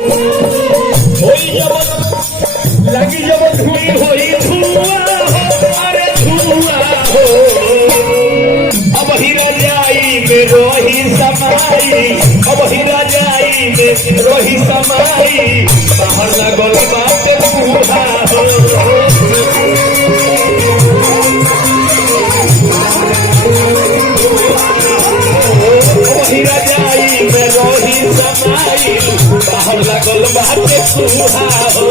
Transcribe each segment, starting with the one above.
होई जब लगी जब धुई होई धुआं हो अरे धुआं हो अब ही रजाई में रोही समाई अब ही रजाई में रोही समाई बाहर लगल बात बूढ़ा हो रजाई में रोही समाई बाहर लगल बात बूढ़ा हो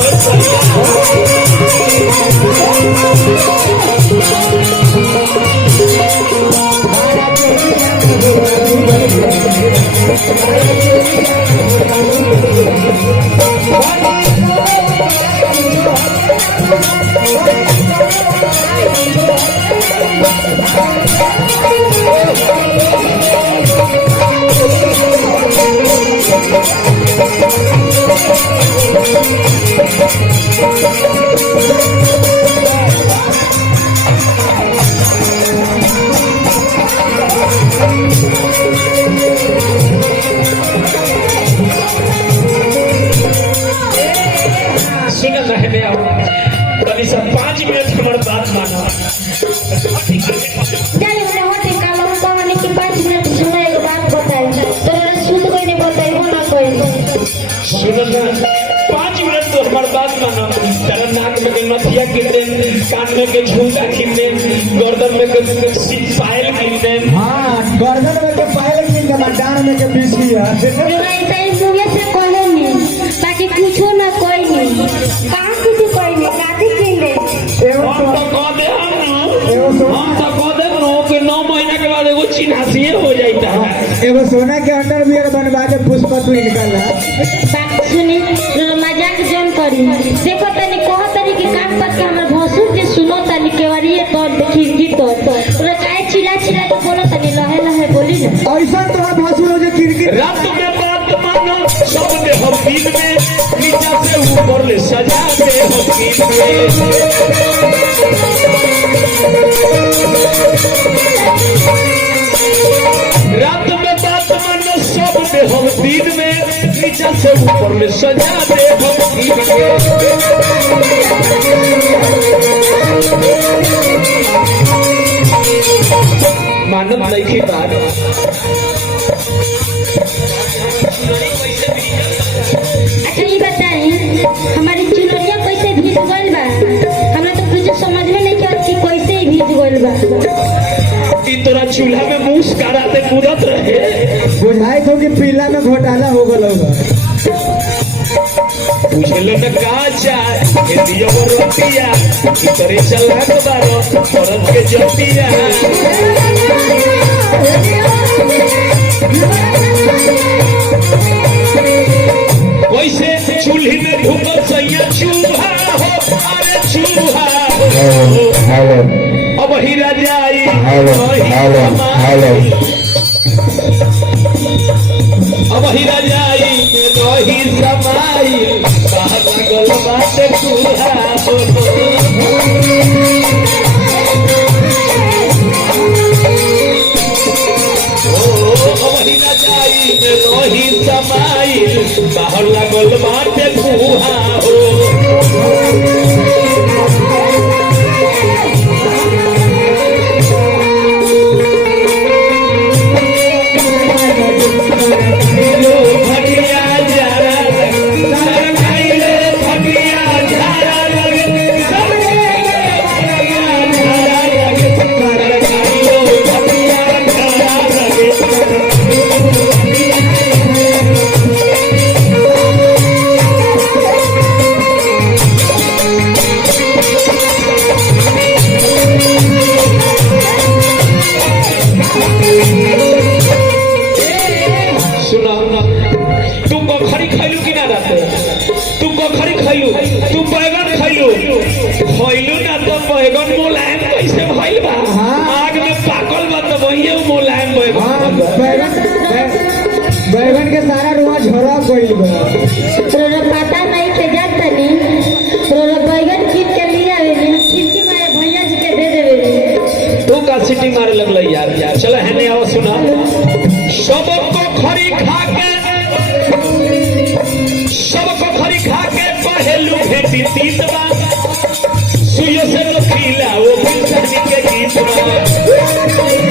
सुन रहने आओ कभी सब 5 मिनट हमारे बात मानो सुनो ना 5 मिनट तो हमारे बात मानो तेरा नाक में के मथिया गिर दे कान में के झुमका गिर दे गर्दन में के पायल गिर दे हाँ गर्दन में के पायल गिर दे डांड में के बीसी है ताकि कुछ ना कोई नहीं कहाँ कुछ कोई नहीं काटी गिर दे हम तो कह दे कि 9 महीना के बाद एगो चिन्हासी हो जाता है एगो सोना के अंडरवियर बनवा के पुष्प तू निकल सुनी मजाक जन करी देखो तनी कह तनी के काम पर के हमर भसुर जे सुनो तनी केवारी तो खिड़की तो काहे चिल्ला चिल्ला के बोलो तनी लहे लहे बोली ना ऐसा तो भसुर जो खिड़की रात में बात मानो सब ने हम दिन में नीचा से ऊपर ले सजा दे हम दिन में रात में बात मानो सब ने हम दिन में नीचा से ऊपर ले सजा दे हम दिन में मानव नहीं की बात अच्छा ये बताई हमारी चुनरिया कैसे भीज गइल बा हमरा तो कुछ समझ में नहीं आवत कि कैसे भीज गइल बा कि तोरा चूल्हा में मूस कराते कूदत रहे बुझाई तो कि पीला में घोटाला हो गल होगा पूछले न का चाय के दियो रोटिया कि तोरे चला के बारो परम के जतिया वैसे चूल्ही में ढुकल सैया चूहा हो अरे चूहा हो अब ही रजाई अब ही रजाई में रही समाई बाहर लगल बात चूहा हो रही समाई बाहर लगल बाटे कुहा हो भटिया जरा भटिया खइलू ना तो बैगन मुलायम कैसे भइल बा। आग में पाकल बा तो वही मुलायम बैगन के सारा रुआ झोरा गइल बा। तोरा पता नहीं के जात तनी तोरा बैगन कीन के लिया रे खिड़की में भैया जी के दे देवे। तू का सीटी मारे लगल यार। चलो हेने आओ सुना। सबको खरी खा के सब खेती तीत बा सुइयों से तो खिला वो भी कहानी के गीत बा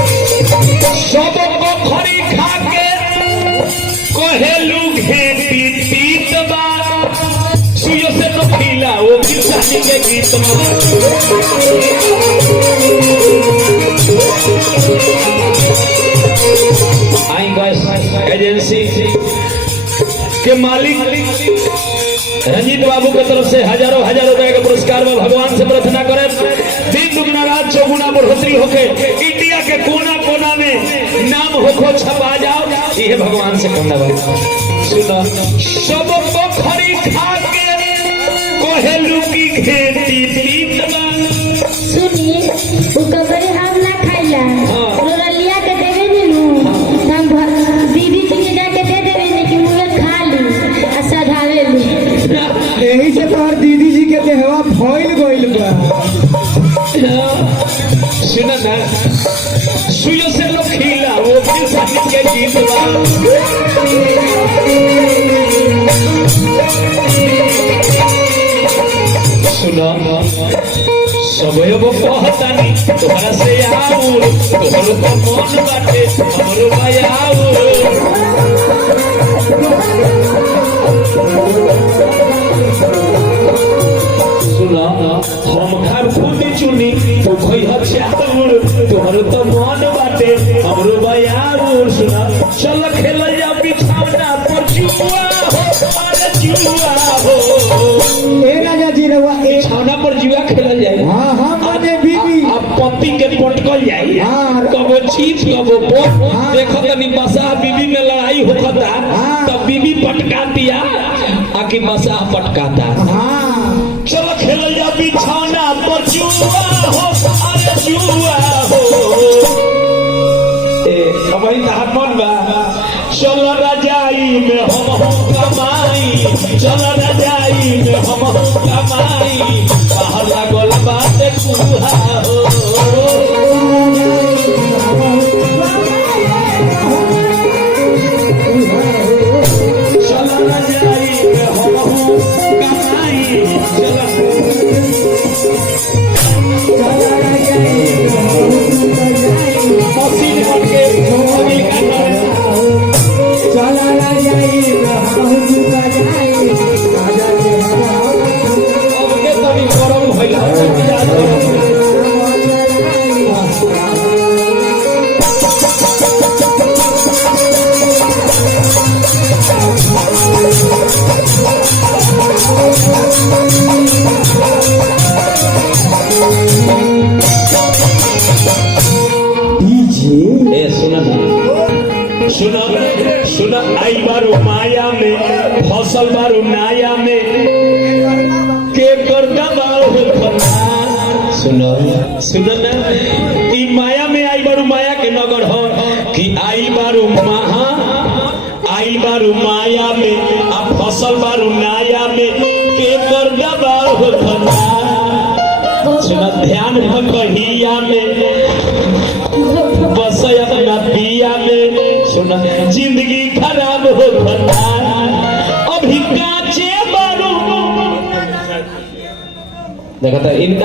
सब पोखरी खा के कहेलू खेती तीत बा सुइयों से तो खिला वो भी कहानी के गीत बा एजेंसी के मालिक रंजीत बाबू के तरफ से हजारों रुपए के पुरस्कार में भगवान से प्रार्थना करें दिन दुगुना रात चौगुना बढ़ोतरी होके इंडिया के कोना कोना में नाम होखो छपा जाओ ये भगवान से कहना भाई सुना सब पोखरी खा के कोहेलू की खेती पीत सुनिए वो कबरे हम ना खाइला रोरा लिया के देवे नीनू हम दीदी जी के जाके दे देवे ने कि मुझे खा ली आ सधावे ली यही से तोहर दीदी जी के देहवा फैल गइल बा सुना ना सुइयों से लोग खिला वो भी साथी के गीत बा सुना सबयो वो कहतानी तोहरा से आऊर तोहरो तो मन बाटे हमरो भाई सुना हम घर फूटी चुनी तो कोई हचाऊर तोहरो तो मन बाटे हमरो भाई आऊर सुना चल खेल जा बिछौना पर जुआ हो अरे जुआ हो ए राजा जी रवा ए बिछौना पर जुआ खेलल जाए हां हां माने बीबी अब पति के पटकल जाए हाँ। कबो चीफ कबो पोट देखो तनी बसा बीबी में लड़ाई होता तब बीबी पटका दिया आके बसा पटकाता हां चलो खेल जा बिछौना पर जुआ हो अरे जुआ हो ए अब ही मन बा चलो रजाई में हम कमाई चलो रजाई में हम कमाई बाहर लागल बात कुहा हो चलो रजाई में हम कमाई चलो मसीन बन के अभी का चला ना जाई हम झुका जाई राजा जी अब के तभी गरम भइला याद करो डीजे ए सुना आई बारू माया में फसल बारू नाया में के कर दबाओ फना सुनो ना ई माया में आई बारू माया के नगर हो कि आई बारू माया में आ फसल बारू नाया में के कर दबाओ फना सुना ध्यान भकहिया में बस अपना पिया में सुना जिंदगी खराब हो भला अभी काचे बारू देखा था इनका